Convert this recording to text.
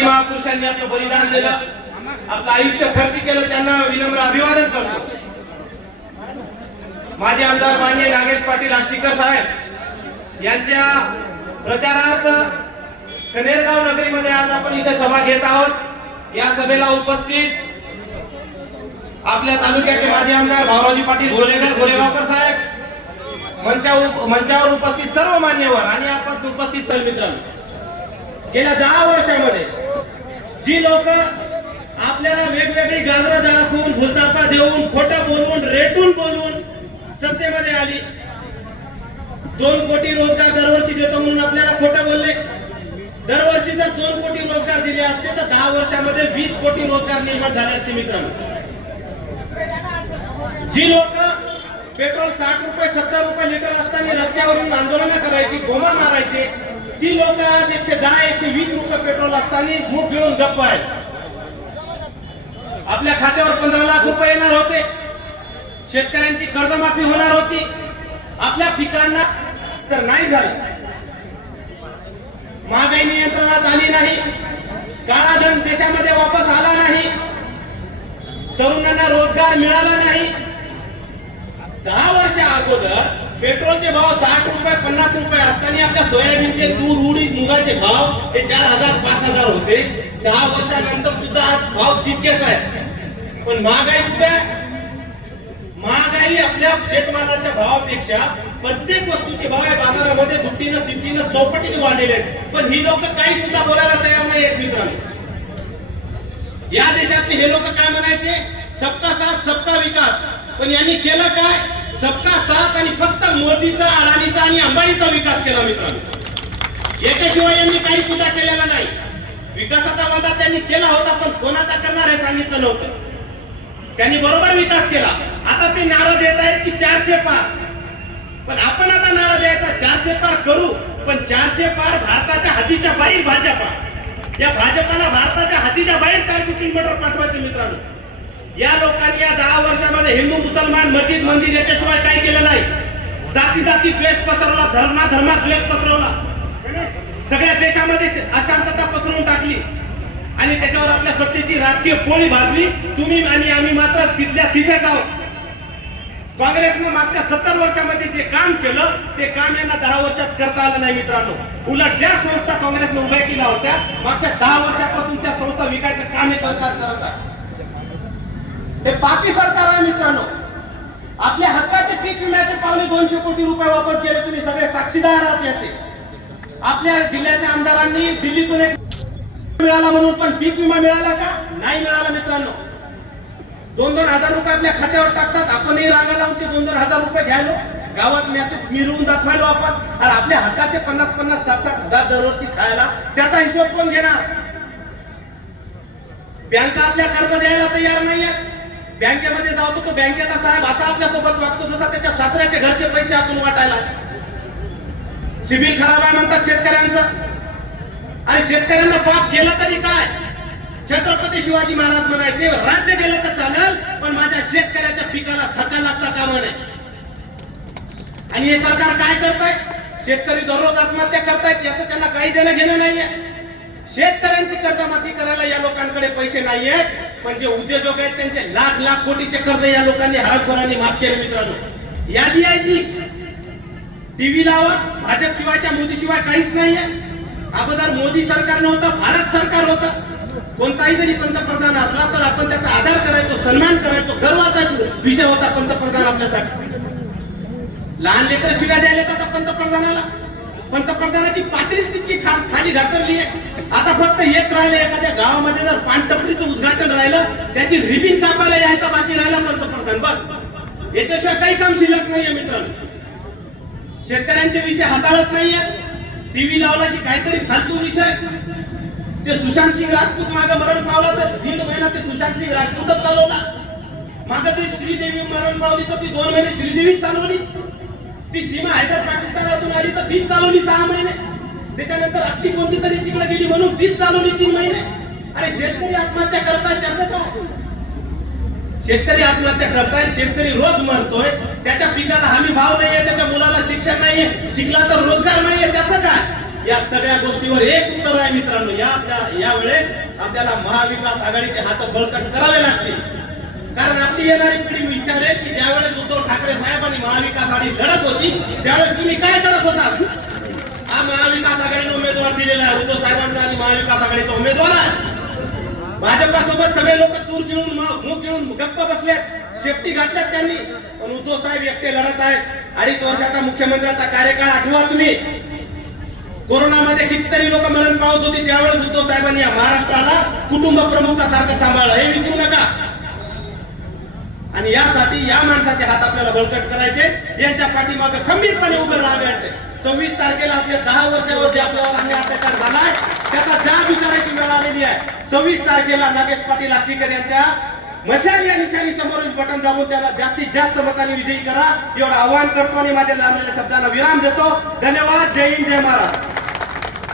महामानवी महापुरुषांनी आपलं बलिदान दिलं, आपलं आयुष्य खर्च केलं, त्यांना विनम्र अभिवादन करतो. माजी आमदार माननीय नागेश पाटील आष्टीकर साहेब यांच्या प्रचारार्थ कनेरगाव नगरीमध्ये आज आपण इथे सभा घेत आहोत. या सभेला उपस्थित आपल्या तालुक्याचे माजी आमदार भाऊरावजी पाटील गोलेगावकर साहेब, मंचावर उपस्थित सर्व मान्यवर आणि आपण उपस्थित सर्व मित्रांनो, गेल्या 10 वर्षामध्ये जी लोक आपल्याला वेगवेगळी गाजरं दाखवून, फुलचापा देऊन, खोटं बोलून, रेटून बोलून सत्तेमध्ये आली, 2 कोटी रोजगार दरवर्षी देतो म्हणून आपल्याला खोटं बोलले. दरवर्षी जर 2 कोटी रोजगार दिले असते तर 10 वर्षामध्ये 20 कोटी रोजगार निर्माण झाले असते. मित्रांनो, जी लोक पेट्रोल 60 रुपये 70 रुपये लिटर असताना रस्त्यावरून आंदोलन करायची, गोमा मारायचे, ती लोक आज 110 120 रुपये पेट्रोल असताना मुख घेऊन गप्प आहेत. आपल्या खात्यावर 15 लाख रुपये येणार होते, शेतकऱ्यांची कर्जमाफी होणार होती, आपल्या पिकांना तर नाही झालं. महागाई नियंत्रणात आली नाही, काळा धन देशामध्ये वापस आला नाही, तरुणांना रोजगार मिळाला नाही. 10 वर्ष अगोदर पेट्रोलचे भाव 60 रुपये 50 रुपये असताना आपल्या सोयाबीनचे, तूर, उडीद, मुगाचे भाव हे 4000 5000 होते. 10 वर्षानंतर सुद्धा आज भाव तितकेच आहे. पण महागाई कुठे आहे? महागाई आपल्या शेतमालाच्या भावापेक्षा प्रत्येक वस्तूचे भाव आहे बाजारामध्ये दुपटीनं तिपटीनं चौपटीने वाढलेले आहेत. पण ही लोक काही सुद्धा बोलायला तयार नाही आहेत. मित्रांनो, या देशातले हे लोक काय म्हणायचे? सबका साथ सबका विकास. पण यांनी केलं काय? सबका साथ आणि फक्त मोदीचा, अडाणीचा आणि अंबानीचा विकास केला. मित्रांनो, याच्याशिवाय यांनी काही सुद्धा केलेला नाही. विकासाचा वादा त्यांनी केला होता, पण कोणाचा करणार हे सांगितलं नव्हतं. त्यांनी बरोबर विकास केला. आता ते नारा देत आहेत की 400 पार. पण आपण आता नारा द्यायचा 400 पार करू, पण 400 पार भारताच्या हद्दीच्या बाहेर भाजपा. या भाजपाला भारताच्या हद्दीच्या बाहेर 400 किलोमीटर पाठवायचे. मित्रांनो, या लोकांनी या 10 वर्षामध्ये हिंदू मुसलमान मस्जिद मंदिर याच्याशिवाय काही केलं नाही. जाती जाती द्वेष पसरवला, धर्मात द्वेष पसरवला, सगळ्या देशामध्ये अशांतता पसरवून टाकली आणि त्याच्यावर आपल्या सत्तेची राजकीय पोळी भाजली. तुम्ही आणि आम्ही मात्र तिथल्या तिथेच आहोत. काँग्रेसनं मागच्या 70 वर्षामध्ये जे काम केलं ते काम यांना 10 वर्षात करता आलं नाही. मित्रांनो, उलट ज्या संस्था काँग्रेसनं उभ्या केल्या होत्या मागच्या 10 वर्षापासून त्या संस्था विकायचं काम हे सरकार करत आहे. हे पापी सरकार आहे. मित्रांनो, आपल्या हक्काचे पीक विम्याचे 250 कोटी रुपये वापस गेले. तुम्ही सगळे साक्षीदार आहात याचे. आपल्या जिल्ह्याच्या आमदारांनी दिल्लीतून एक मिळाला म्हणून पण पीक विमा मिळाला का? नाही मिळाला. मित्रांनो, 2-2 हजार रुपये आपल्या खात्यावर टाकतात. आपणही रागा लावून ते 2-2 हजार रुपये घ्यायलो, गावात मेसेज मिरवून दाखवायलो आपण, आणि आपल्या हक्काचे 50-50 60-60 हजार दरवर्षी खायला त्याचा हिशोब कोण घेणार? बँका आपल्या कर्ज द्यायला तयार नाही आहेत. बँकेमध्ये जातो तो बँकेचा साहेब असा आपल्यासोबत वागतो जसा त्याच्या सासऱ्याचे घरचे पैसे आतून वाटायला. सिबिल खराब आहे म्हणतात शेतकऱ्यांचं, आणि शेतकऱ्यांना पाप केलं तरी काय? छत्रपती शिवाजी महाराज म्हणायचे, राज्य गेलं तर चालेल पण माझ्या शेतकऱ्याच्या पिकाला धक्का लागता कामा नये. आणि हे सरकार काय करतंय? शेतकरी दररोज आत्महत्या करतायत, याचं त्यांना काही देणं घेणं नाहीये. शेतकऱ्यांची कर्जमाफी करायला या लोकांकडे पैसे नाहीयेत, पण जे उद्योजक आहेत त्यांचे लाख कोटीचे कर्ज या लोकांनी हरामखोरांनी माफ केले. मित्रांनो, यादी आहे ती. टीव्ही लावा, भाजप शिवायच्या मोदी शिवाय काहीच नाहीये. अगोदर मोदी सरकार नव्हतं, भारत सरकार होतं. कोणताही जरी पंतप्रधान असला तर आपण त्याचा आदर करायचो, सन्मान करायचो, गर्वाचा विषय होता पंतप्रधान आपल्यासाठी. लहान लेकर शिव्या द्यायला येतात पंतप्रधानाला. पंतप्रधानाची पातळी तितकी खाली घातरली आहे. आता फक्त एक राहिलं, एखाद्या गावामध्ये जर पानटपरीचं उद्घाटन राहिलं त्याची रिबीन कापायला यायचं बाकी राहिला पंतप्रधान, बस. याच्याशिवाय काही काम शिल्लक नाहीये. मित्रांनो, शेतकऱ्यांचे विषय हाताळत नाहीये. टीव्ही लावला की काहीतरी फालतू विषय. ते सुशांत सिंग राजपूत मागे मरण पावला तर 3 महिना ते सुशांत सिंग राजपूतच चालवला. मागे ती श्रीदेवी मरण पावली तर ती 2 महिने श्रीदेवीच चालवली. ती सीमा हैदर पाकिस्तानातून आली तर तीच चालवली 6 महिने. त्याच्यानंतर आपली कोणती तरी तिकडे गेली म्हणून तीच चालवली 3 महिने. अरे शेतकरी आत्महत्या करतात त्याचं काय? शेतकरी आत्महत्या करतायत, शेतकरी रोज मरतोय, त्याच्या पिकाला हमी भाव नाहीये, त्याच्या मुलाला शिक्षण नाहीये, शिकला तर रोजगार नाहीये, त्याचं काय? या सगळ्या गोष्टीवर एक उत्तर आहे मित्रांनो, या वेळेस आपल्याला महाविकास आघाडीचे हात बळकट करावे लागतील. कारण आपली येणारी पिढी विचारेल की ज्यावेळेस उद्धव ठाकरे साहेबांनी महाविकास आघाडी लढत होती त्यावेळेस तुम्ही काय करत होता. हा महाविकास आघाडीने उमेदवार दिलेला आहे, उद्धव साहेबांचा आणि महाविकास आघाडीचा उमेदवार आहे. भाजपासोबत सगळे लोक तूर गिळून मुख गिळून गप्प बसले, शेपटी घातल्यात त्यांनी. पण उद्धव साहेब एकटे लढत आहेत. 2.5 वर्षाचा मुख्यमंत्र्याचा कार्यकाळ आठवा तुम्ही. कोरोनामध्ये कितीतरी लोक मरण पावत होती, त्यावेळेस उद्धव साहेबांनी या महाराष्ट्राला कुटुंब प्रमुखासारखं सांभाळलं, हे विसरू नका. आणि यासाठी या माणसाचे हात आपल्याला बळकट करायचे, यांच्या पाठीमागे खंबीरपणे उभे राहायचे. 26 तारखेला आपल्या 10 वर्षावर जे आपल्यावर अन्याय अत्याचार झालाय त्याचा जाब विचारायची वेळ आलेली आहे. 26 तारखेला नागेश पाटील आष्टीकर यांच्या मशाल या निशाणी समोरील बटन दाबून त्याला जास्तीत जास्त मतांनी विजयी करा, एवढं आवाहन करतो आणि माझ्या लांबलेल्या शब्दांना विराम देतो. धन्यवाद. जय हिंद, जय महाराष्ट्र.